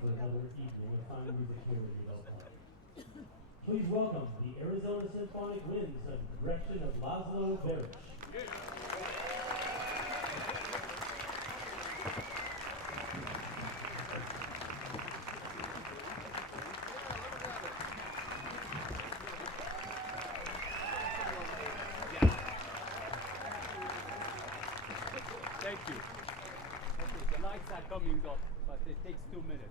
for another evening of fine music here at Udall Park. Please welcome the Arizona Symphonic Winds under the direction of László. Thank you. Okay, the lights are coming up, but it takes 2 minutes.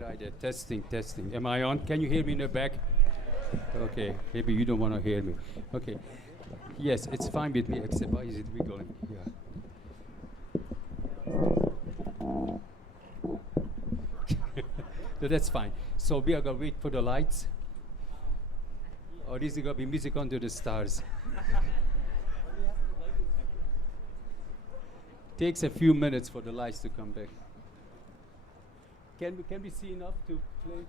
Right, testing, testing. Am I on? Can you hear me in the back? Okay, maybe you don't want to hear me. Okay. Yes, it's fine with me, except why is it wiggling? Yeah. So that's fine. So we are going to wait for the lights? Or is it going to be music under the stars? Takes a few minutes for the lights to come back. Can we see enough to play?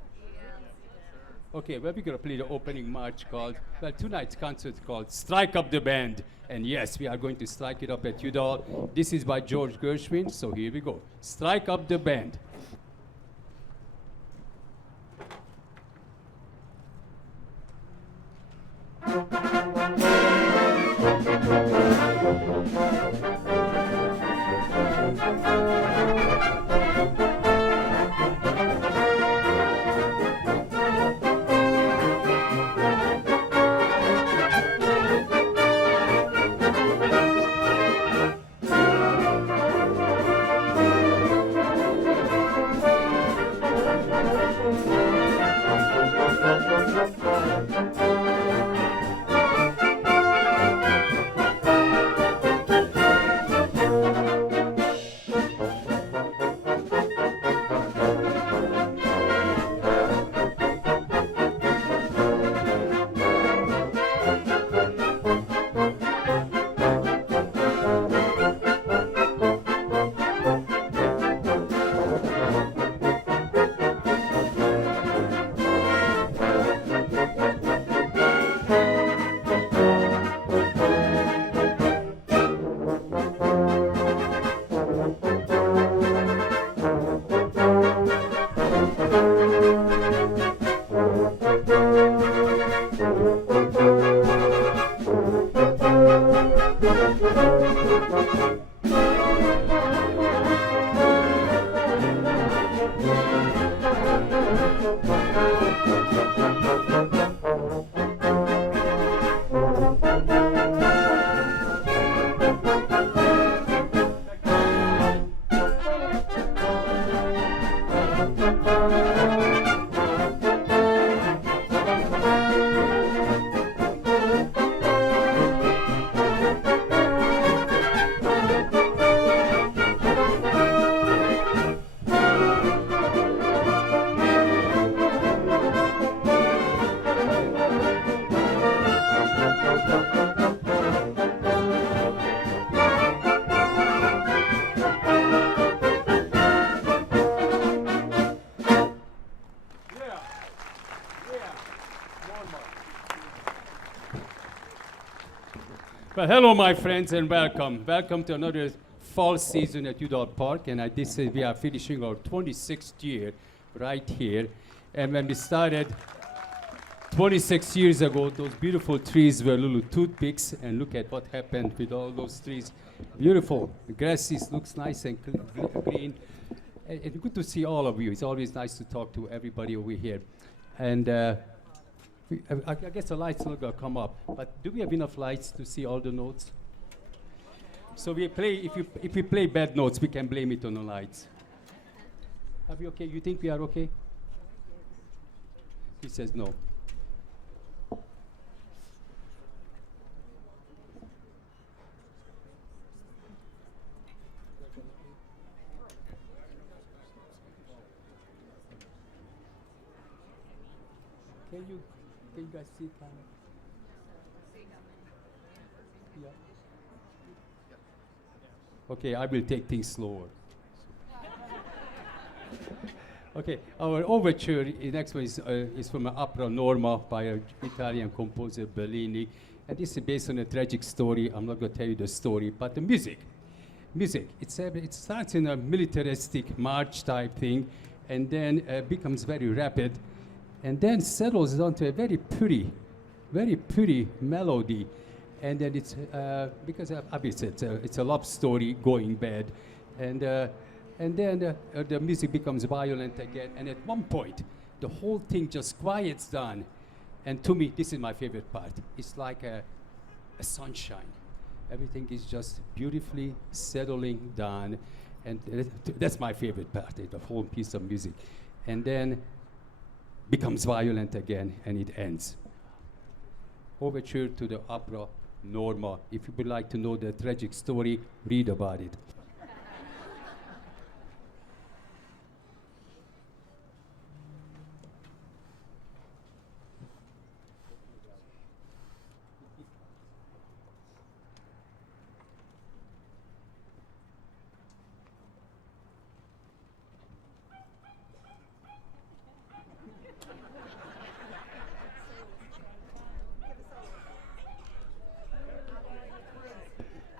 Okay, well, we're going to play the opening march called, well, tonight's concert called Strike Up the Band. And yes, we are going to strike it up at Udall. This is by George Gershwin, so here we go. Strike Up the Band. Well, hello, my friends, and welcome. Welcome to another fall season at Udall Park. And this is, we are finishing our 26th year right here. And when we started 26 years ago, those beautiful trees were little toothpicks. And look at what happened with all those trees. Beautiful. The grass looks nice and green. And it's good to see all of you. It's always nice to talk to everybody over here. And I guess the lights are not going to come up, but do we have enough lights to see all the notes? So we play, if we play bad notes, we can blame it on the lights. Are we okay? You think we are okay? He says no. Can you guys see it? Yeah. Okay, I will take things slower. Okay, our overture, the next one is from an opera Norma by an Italian composer Bellini. And this is based on a tragic story. I'm not going to tell you the story, but the music. It starts in a militaristic march type thing, and then becomes very rapid, and then settles down to a very pretty melody. And then it's, because obviously it's a love story going bad. And then the music becomes violent again. And at one point, the whole thing just quiets down. And to me, this is my favorite part. It's like a sunshine. Everything is just beautifully settling down. And that's my favorite part, the whole piece of music. And then becomes violent again, and it ends. Overture to the opera Norma. If you would like to know the tragic story, read about it.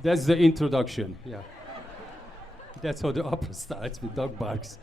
That's the introduction, yeah. That's how the opera starts, with dog barks.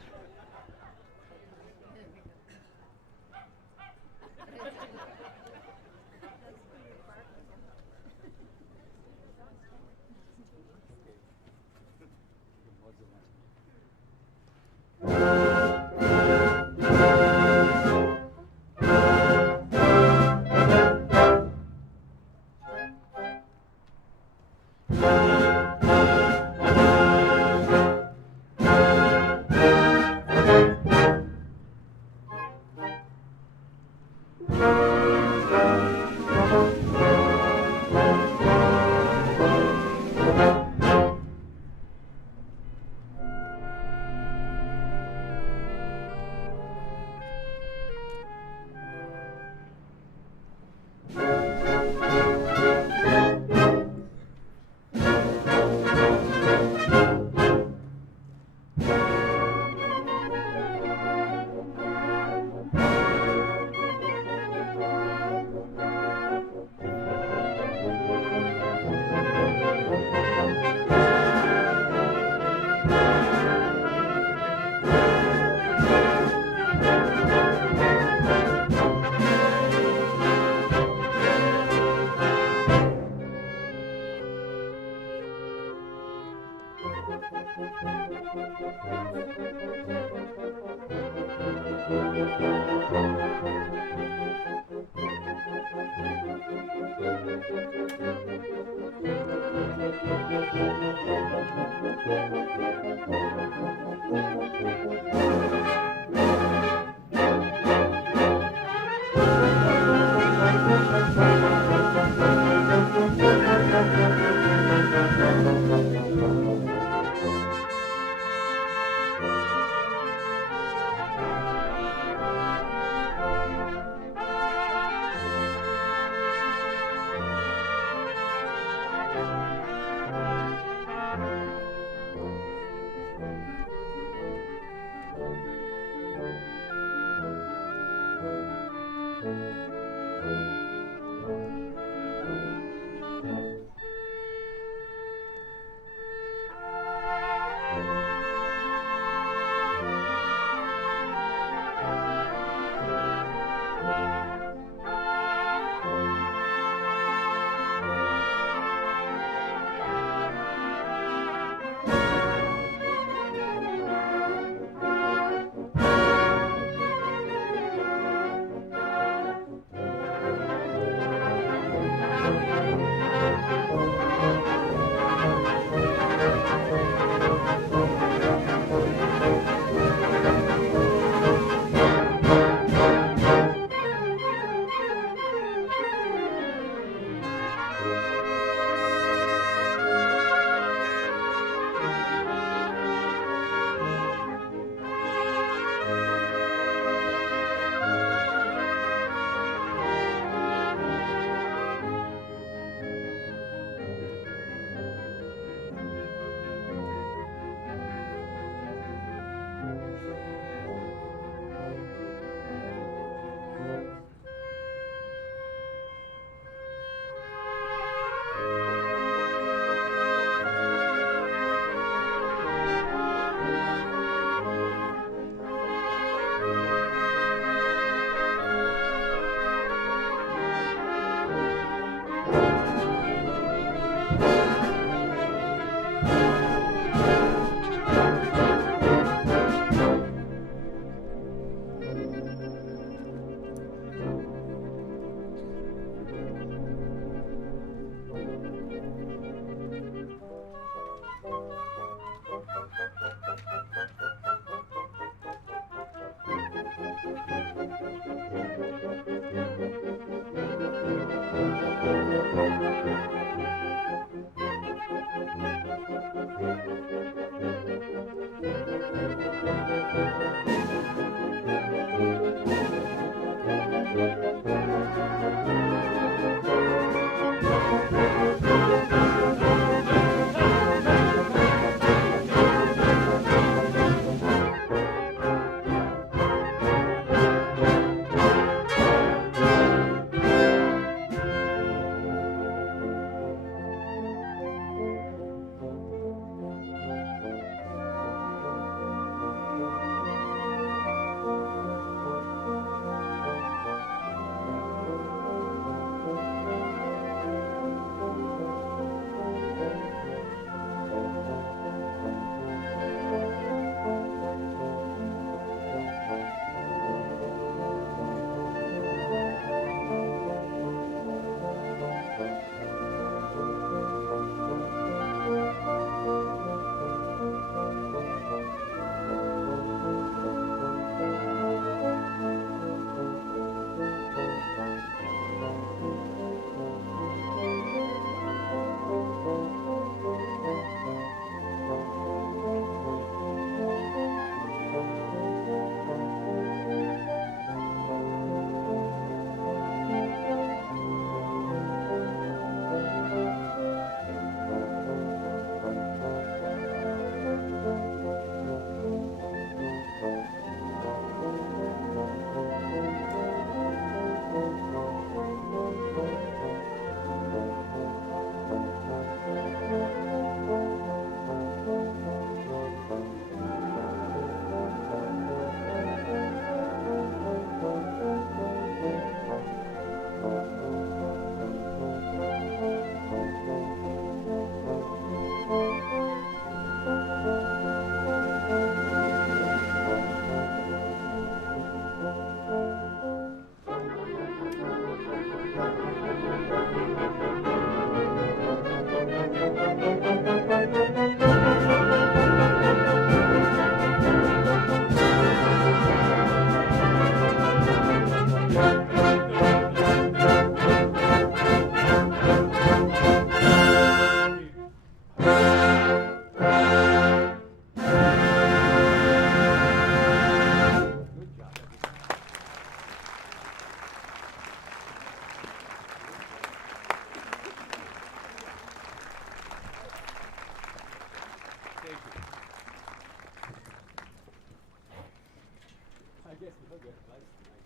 guess we have that lights tonight.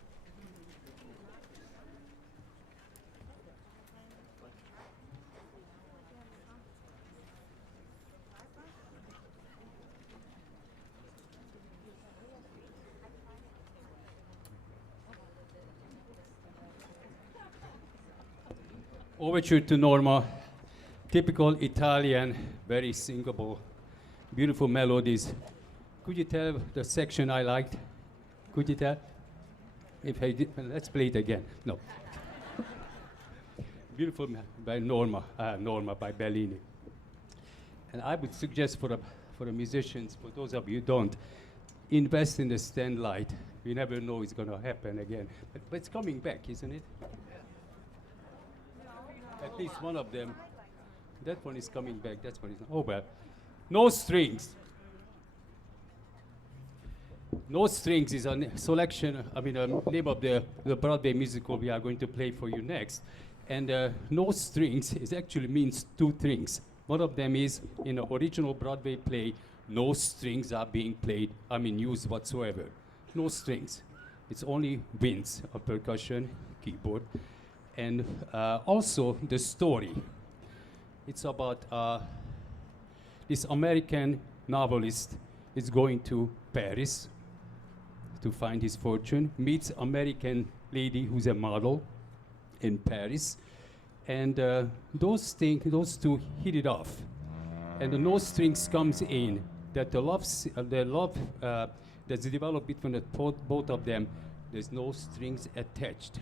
Overture to Norma, typical Italian, very singable, beautiful melodies. Could you tell the section I liked? Could you tell? If I did, let's play it again. No. Beautiful by Norma, Norma by Bellini. And I would suggest for the musicians, for those of you who don't, invest in the stand light. You never know it's going to happen again. But it's coming back, isn't it? At least one of them. That one is coming back. That's one is not. Oh well. No strings. No strings is a selection. I mean, name of the Broadway musical we are going to play for you next. And no strings is actually means two things. One of them is in the original Broadway play, no strings are being played. I mean, used whatsoever. No strings. It's only winds of percussion, keyboard. And also the story. It's about this American novelist is going to Paris to find his fortune, meets American lady who's a model in Paris, and those two hit it off. And the no strings comes in, that the love that's developed between the both of them, there's no strings attached.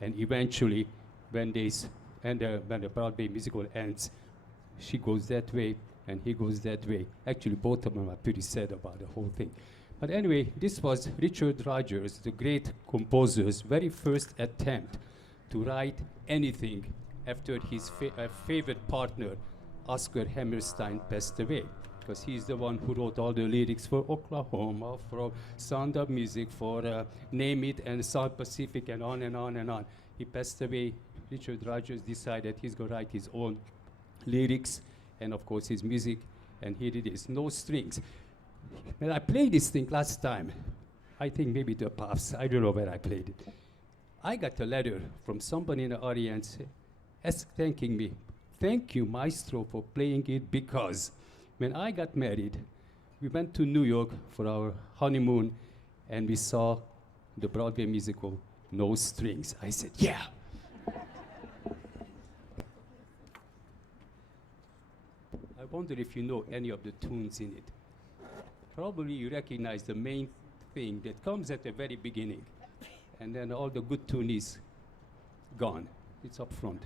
And eventually, when the Broadway musical ends, she goes that way and he goes that way. Actually, both of them are pretty sad about the whole thing. But anyway, this was Richard Rodgers, the great composer's very first attempt to write anything after his favorite partner, Oscar Hammerstein, passed away. Because he's the one who wrote all the lyrics for Oklahoma, for Sound of Music, for Name It, and South Pacific, and on and on and on. He passed away. Richard Rodgers decided he's going to write his own lyrics, and of course his music, and here it is, no strings. And I played this thing last time. I think maybe the Puffs, I don't know where I played it. I got a letter from somebody in the audience thanking me. Thank you, maestro, for playing it, because when I got married, we went to New York for our honeymoon, and we saw the Broadway musical, No Strings. I said, yeah. I wonder if you know any of the tunes in it. Probably you recognize the main thing that comes at the very beginning, and then all the good tune is gone. It's up front.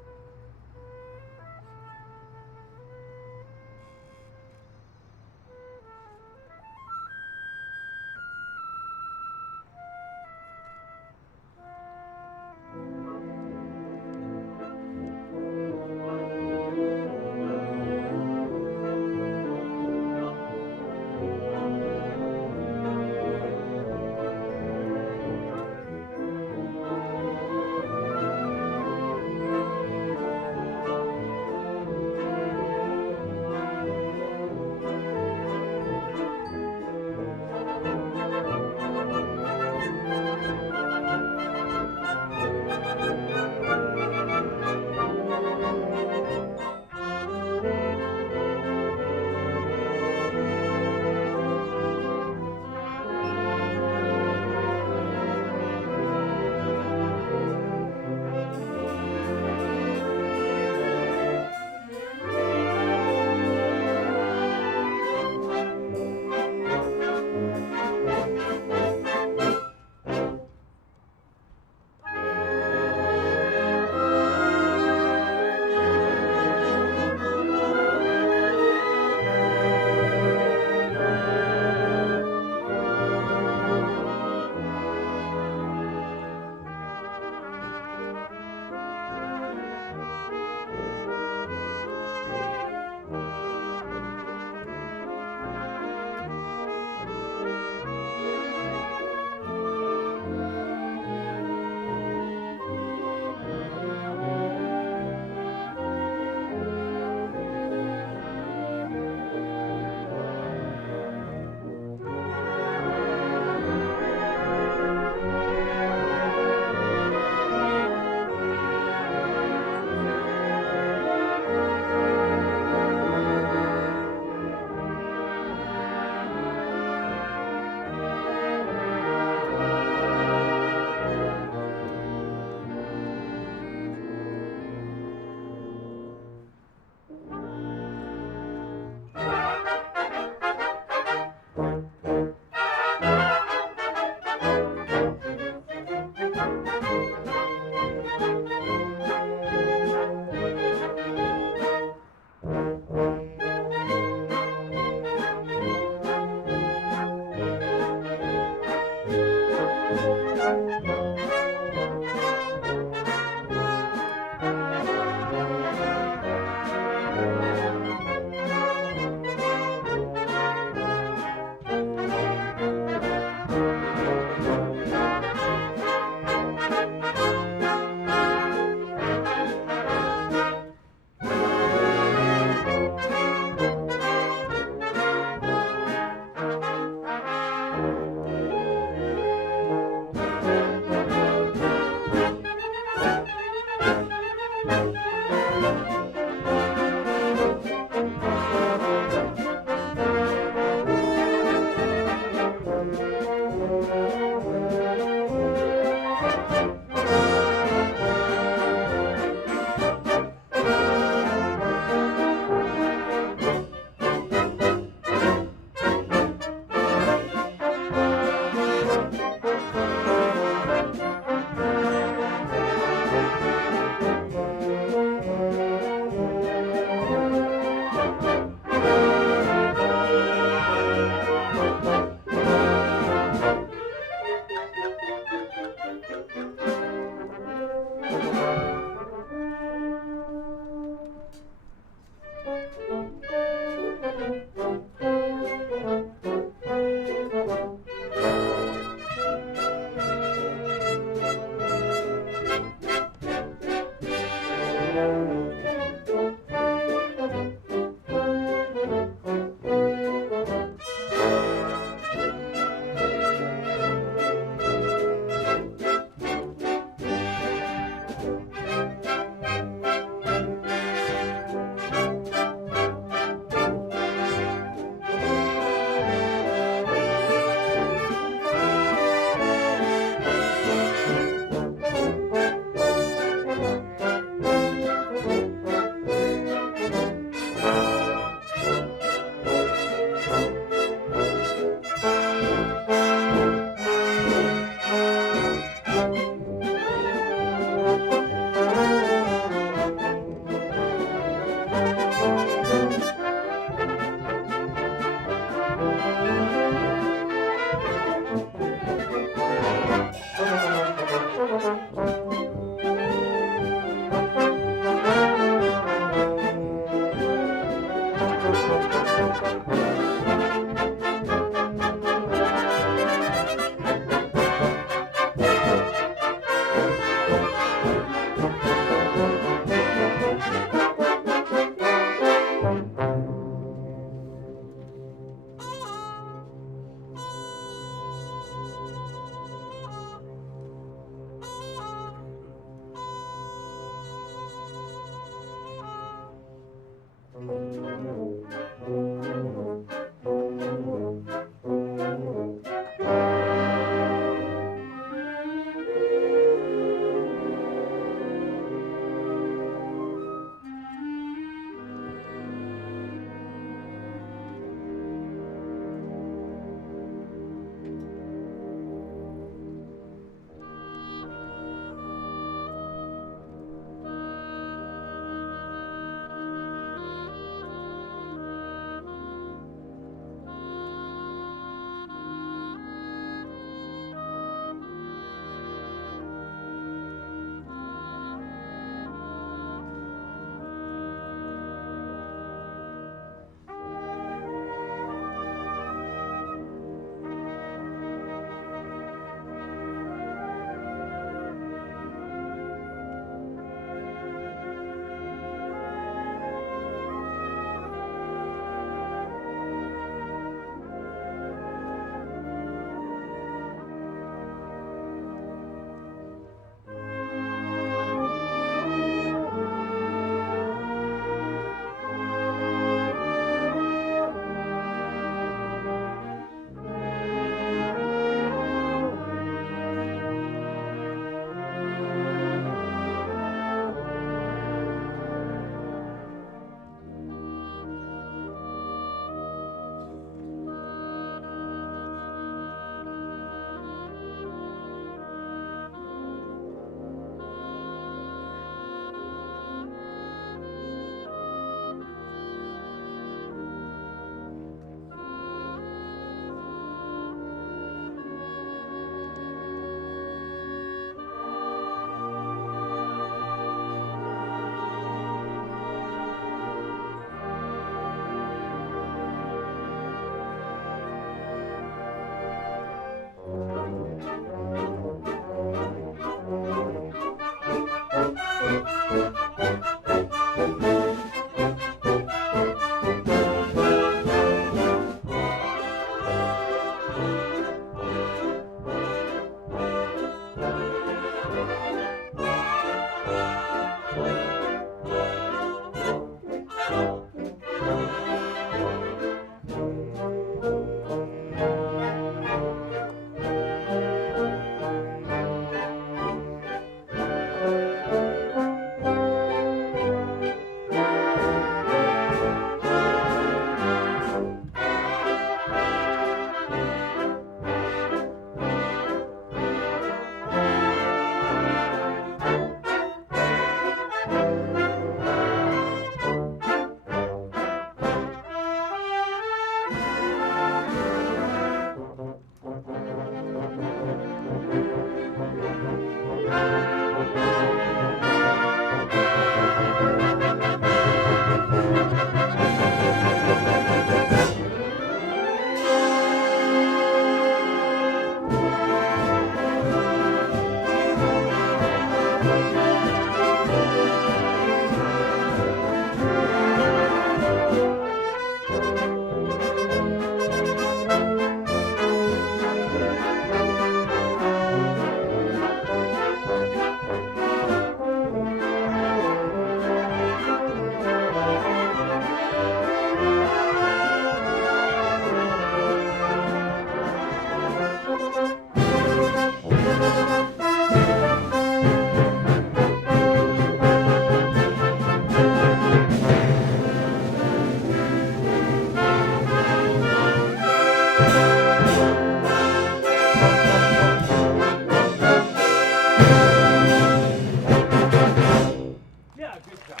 Good job.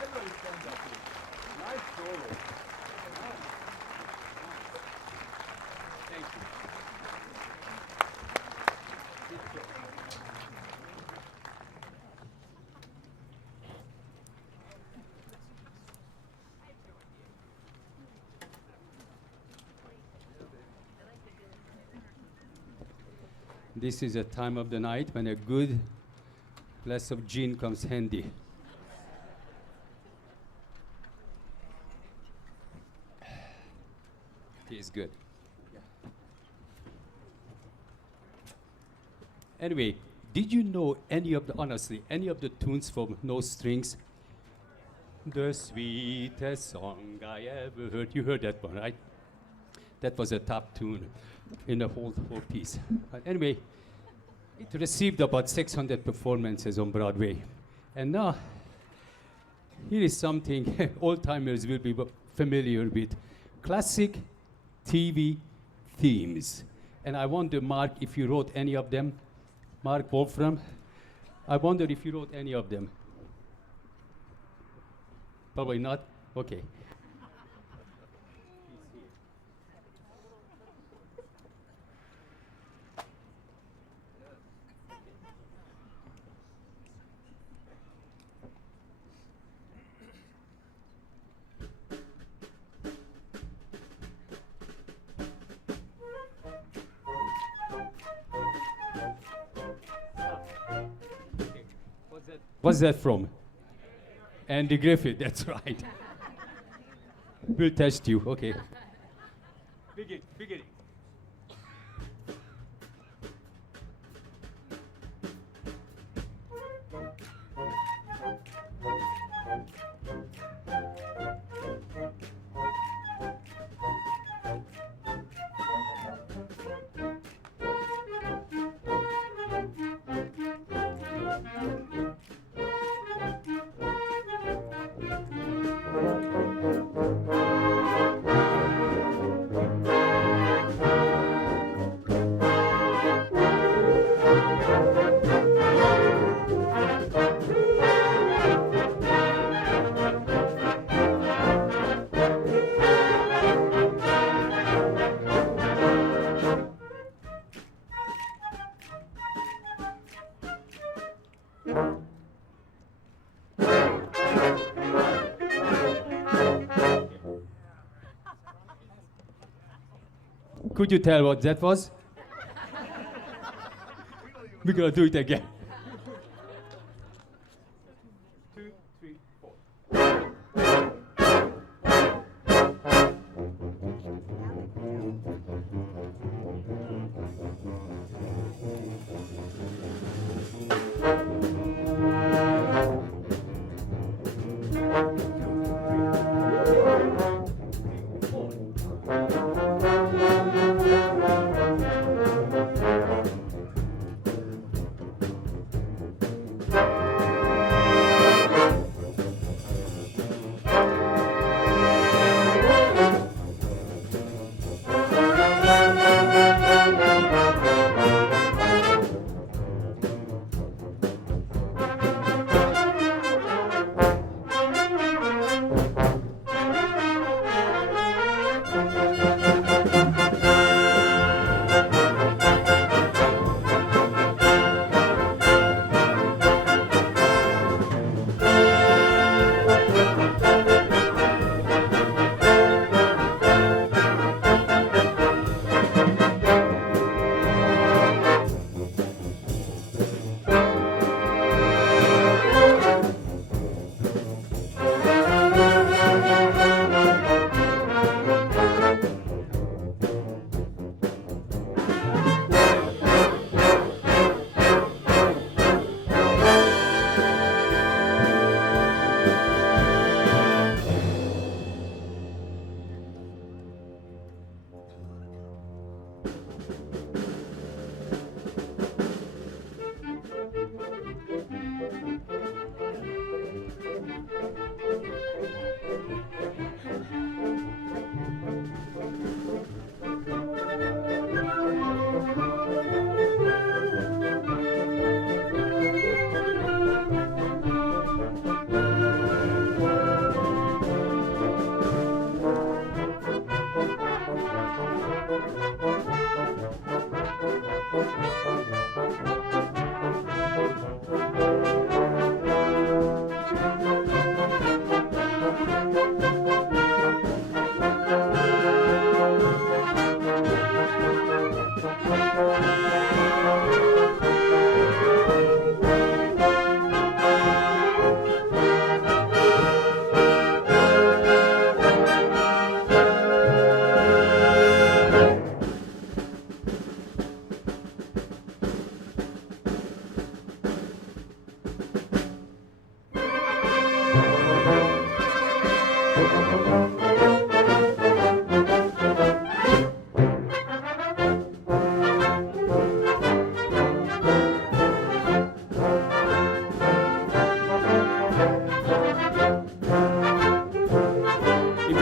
Everybody stand up, please. Nice solo. Thank you. Good job. This is a time of the night when a good glass of gin comes handy. Tastes good. Anyway, did you know any of the, honestly, any of the tunes from No Strings? The sweetest song I ever heard. You heard that one, right? That was a top tune in the whole piece. But anyway, it received about 600 performances on Broadway. And now, here is something old-timers will be familiar with. Classic TV themes. And I wonder, Mark, if you wrote any of them. Mark Wolfram, I wonder if you wrote any of them. Probably not? Okay. What's that from? Andy Griffith, that's right. We'll test you, okay. Begin. Could you tell what that was? We're gonna do it again. 2, 3, 4.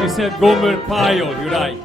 She said Gomer Pyle, you're right.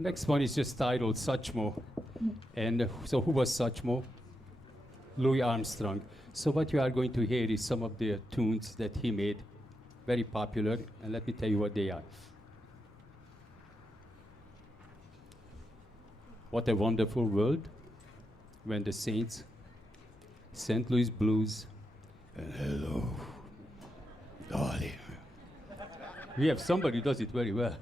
Next one is just titled Satchmo. And so who was Satchmo? Louis Armstrong. So what you are going to hear is some of the tunes that he made, very popular, and let me tell you what they are. What a wonderful world when the Saints, St. Louis Blues, and hello, darling. We have somebody who does it very well.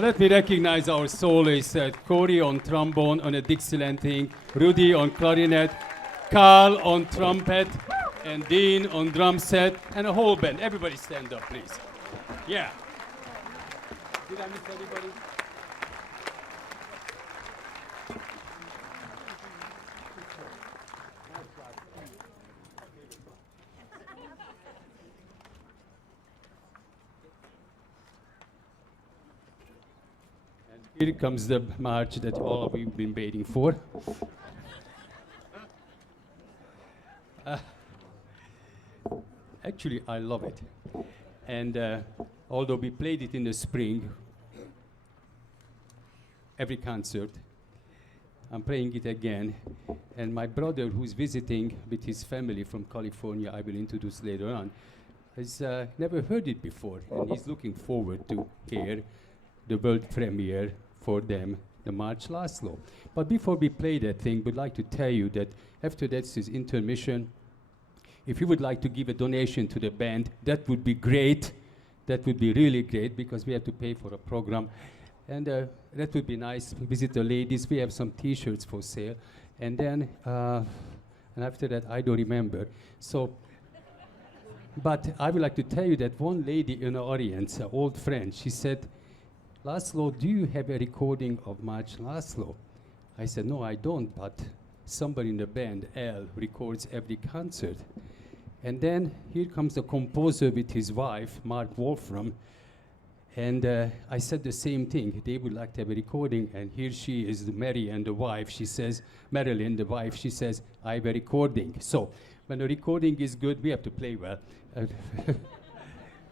Now let me recognize our soloists, Corey on trombone on a Dixieland thing, Rudy on clarinet, Carl on trumpet, and Dean on drum set, and a whole band. Everybody stand up, please. Yeah. Did I miss anybody? Here comes the march that all of you have been waiting for. Actually, I love it. And although we played it in the spring, every concert, I'm playing it again. And my brother, who's visiting with his family from California, I will introduce later on, has never heard it before. And he's looking forward to hear the world premiere for them, the March László. But before we play that thing, we'd like to tell you that after this is intermission. If you would like to give a donation to the band, that would be great. That would be really great because we have to pay for a program. And that would be nice. Visit the ladies. We have some T-shirts for sale. And then, and after that, I don't remember. So, but I would like to tell you that one lady in the audience, an old friend, she said, László, do you have a recording of March László? I said, no, I don't, but somebody in the band, Al, records every concert. And then here comes the composer with his wife, Mark Wolfram, and I said the same thing. They would like to have a recording, and here she is, Mary and the wife. She says, Marilyn, the wife, she says, I have a recording. So when the recording is good, we have to play well.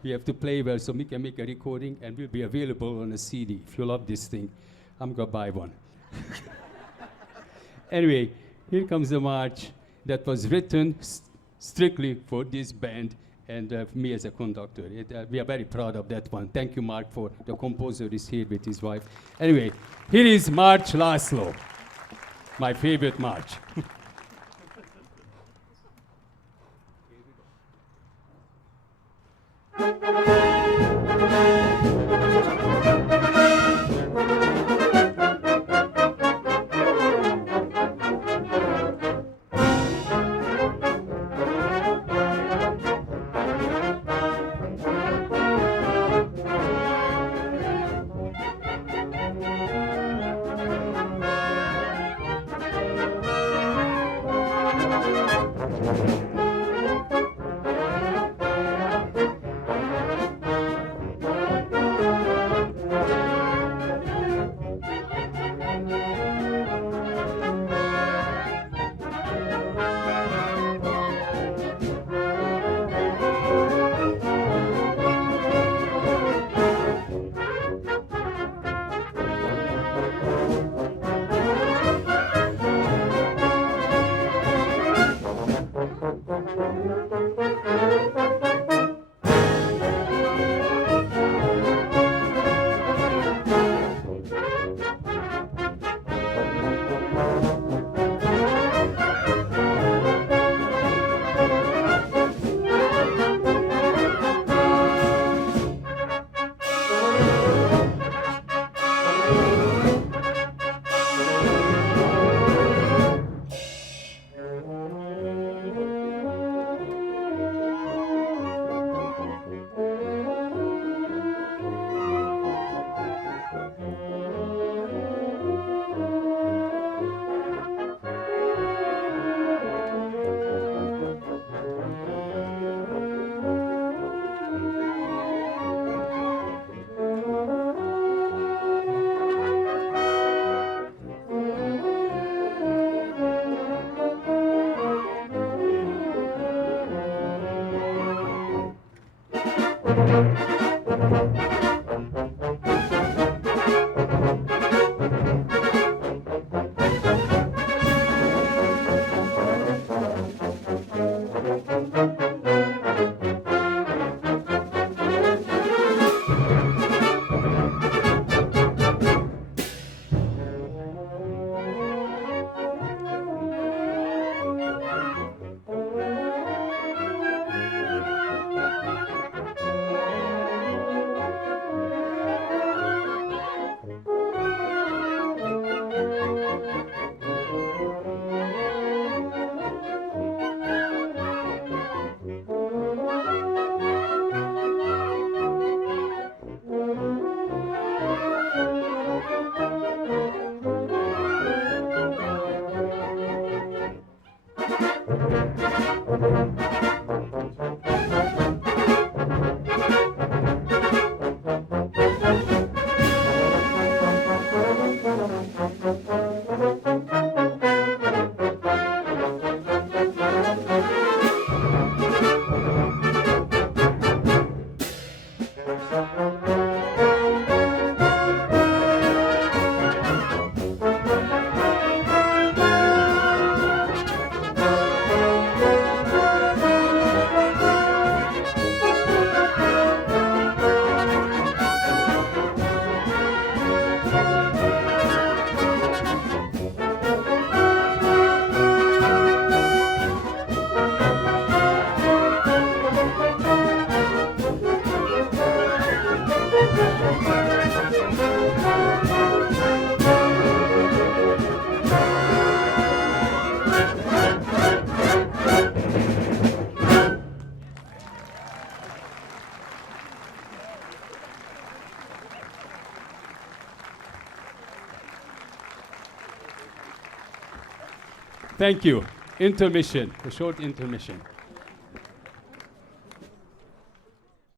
We have to play well so we can make a recording and will be available on a CD. If you love this thing, I'm gonna buy one. Anyway, here comes the march that was written strictly for this band and me as a conductor. We are very proud of that one. Thank you, Mark, for the composer is here with his wife. Anyway, here is March László, my favorite march. Thank you. Intermission, a short intermission.